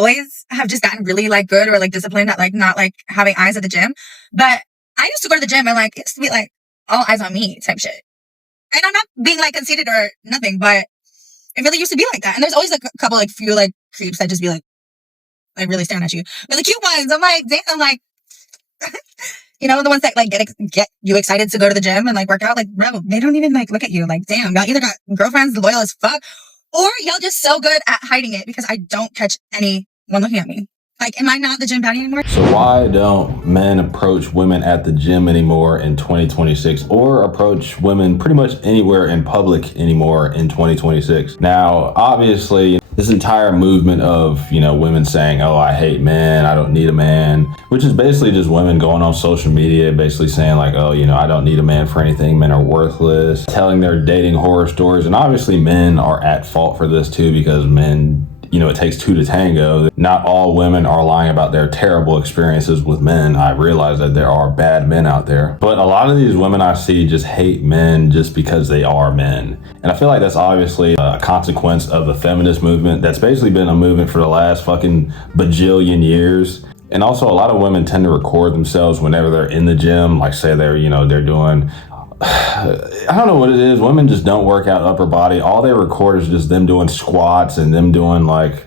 boys have just gotten really like good or like disciplined at like not like having eyes at the gym. But I used to go to the gym and like it used to be like all eyes on me type shit. And I'm not being like conceited or nothing, but it really used to be like that. And there's always like a couple like few like creeps that just be like really staring at you. But the cute ones, I'm like, damn, like you know, the ones that like get you excited to go to the gym and like work out, like bro, they don't even like look at you. Like, damn, y'all either got girlfriends loyal as fuck, or y'all just so good at hiding it because I don't catch anyone looking at me. Like, am I not the gym baddie anymore? So why don't men approach women at the gym anymore in 2026, or approach women pretty much anywhere in public anymore in 2026? Now, obviously, this entire movement of, you know, women saying, oh, I hate men, I don't need a man, which is basically just women going on social media, basically saying like, oh, you know, I don't need a man for anything, men are worthless, telling their dating horror stories. And obviously men are at fault for this too, because men, you know, it takes two to tango. Not all women are lying about their terrible experiences with men. I realize that there are bad men out there, but a lot of these women I see just hate men just because they are men. And I feel like that's obviously a consequence of the feminist movement. That's basically been a movement for the last fucking bajillion years. And also a lot of women tend to record themselves whenever they're in the gym, like say they're, you know, they're doing, I don't know what it is. Women just don't work out upper body. All they record is just them doing squats and them doing like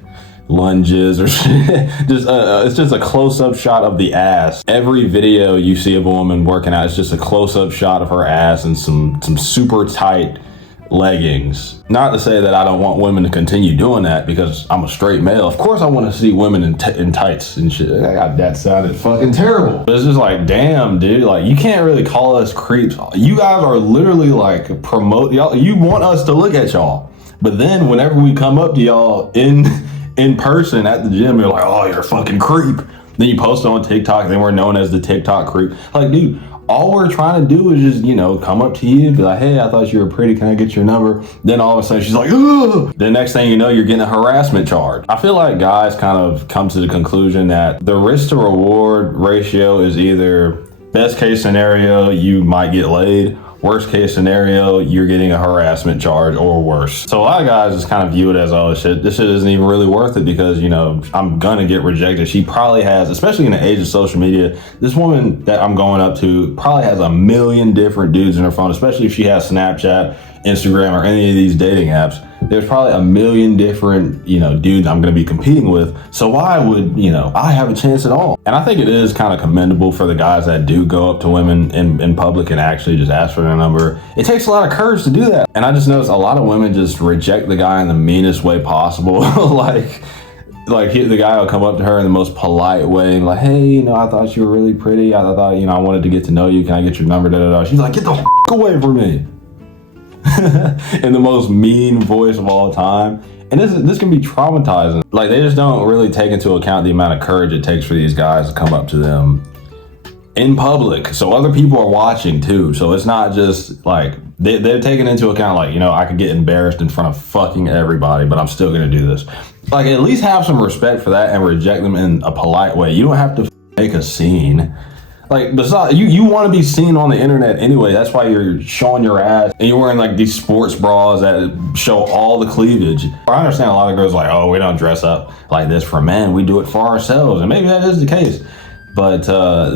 lunges or shit. It's just a close-up shot of the ass. Every video you see of a woman working out is just a close-up shot of her ass and some super tight leggings. Not to say that I don't want women to continue doing that, because I'm a straight male. Of course I want to see women in tights and shit. That sounded fucking terrible. But it's just like, damn, dude, like you can't really call us creeps. You guys are literally like y'all. You want us to look at y'all, but then whenever we come up to y'all in person at the gym, you're like, oh, you're a fucking creep. Then you post on TikTok, then we're known as the TikTok creep. Like, dude, all we're trying to do is just, you know, come up to you and be like, hey, I thought you were pretty. Can I get your number? Then all of a sudden she's like, ugh. The next thing you know, you're getting a harassment charge. I feel like guys kind of come to the conclusion that the risk to reward ratio is either best case scenario, you might get laid. Worst case scenario, you're getting a harassment charge or worse. So a lot of guys just kind of view it as, oh shit, this shit isn't even really worth it because, you know, I'm gonna get rejected. She probably has, especially in the age of social media, this woman that I'm going up to probably has a million different dudes in her phone, especially if she has Snapchat, Instagram, or any of these dating apps. There's probably a million different, you know, dudes I'm going to be competing with. So why would, you know, I have a chance at all? And I think it is kind of commendable for the guys that do go up to women in public and actually just ask for their number. It takes a lot of courage to do that. And I just noticed a lot of women just reject the guy in the meanest way possible. like the guy will come up to her in the most polite way and like, hey, you know, I thought you were really pretty. I thought, you know, I wanted to get to know you. Can I get your number? Da, da, da. She's like, get the f*** away from me. In the most mean voice of all time. And this can be traumatizing. Like, they just don't really take into account the amount of courage it takes for these guys to come up to them in public. So other people are watching too. So it's not just like, they're taking into account like, you know, I could get embarrassed in front of fucking everybody, but I'm still gonna do this. Like, at least have some respect for that and reject them in a polite way. You don't have to make a scene. Like, besides, you want to be seen on the internet anyway. That's why you're showing your ass and you're wearing like these sports bras that show all the cleavage. I understand a lot of girls like, oh, we don't dress up like this for men. We do it for ourselves. And maybe that is the case. But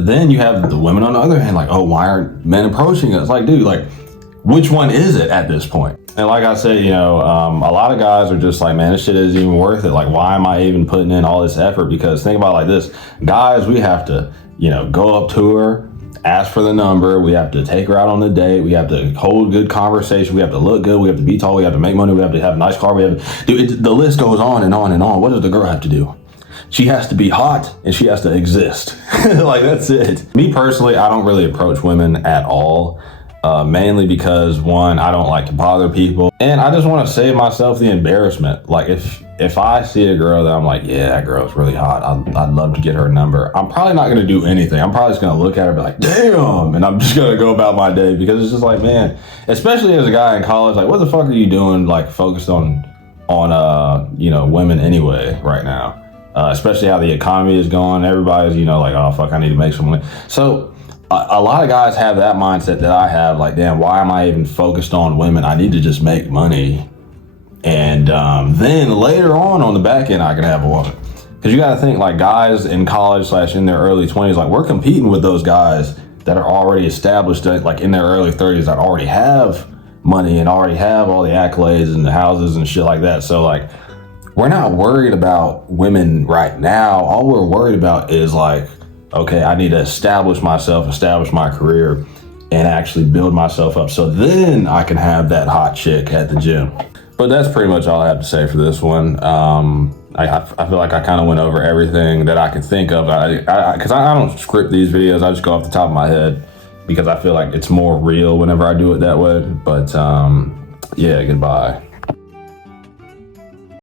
then you have the women on the other hand, like, oh, why aren't men approaching us? Like, dude, like, which one is it at this point? And like I said, you know, a lot of guys are just like, man, this shit isn't even worth it. Like, why am I even putting in all this effort? Because think about it like this. Guys, we have to, you know, go up to her, ask for the number. We have to take her out on the date. We have to hold good conversation. We have to look good. We have to be tall. We have to make money. We have to have a nice car. We have to do it. The list goes on and on and on. What does the girl have to do? She has to be hot and she has to exist. Like, that's it. Me personally, I don't really approach women at all. Mainly because, one, I don't like to bother people, and I just want to save myself the embarrassment. Like, if I see a girl that I'm like, yeah, that girl's really hot, I'd love to get her number, I'm probably not going to do anything. I'm probably just going to look at her and be like, damn, and I'm just going to go about my day, because it's just like, man, especially as a guy in college, like, what the fuck are you doing, like, focused on you know, women anyway right now, especially how the economy is going. Everybody's, you know, like, oh, fuck, I need to make some money. So a lot of guys have that mindset that I have, like, damn, why am I even focused on women? I need to just make money. And then later on the back end, I can have a woman. Because you got to think, like, guys in college / in their early 20s, like, we're competing with those guys that are already established, like in their early 30s, that already have money and already have all the accolades and the houses and shit like that. So, like, we're not worried about women right now. All we're worried about is, like, okay, I need to establish myself, establish my career, and actually build myself up, so then I can have that hot chick at the gym. But that's pretty much all I have to say for this one. I feel like I kind of went over everything that I could think of. Because I don't script these videos. I just go off the top of my head because I feel like it's more real whenever I do it that way. But yeah, goodbye.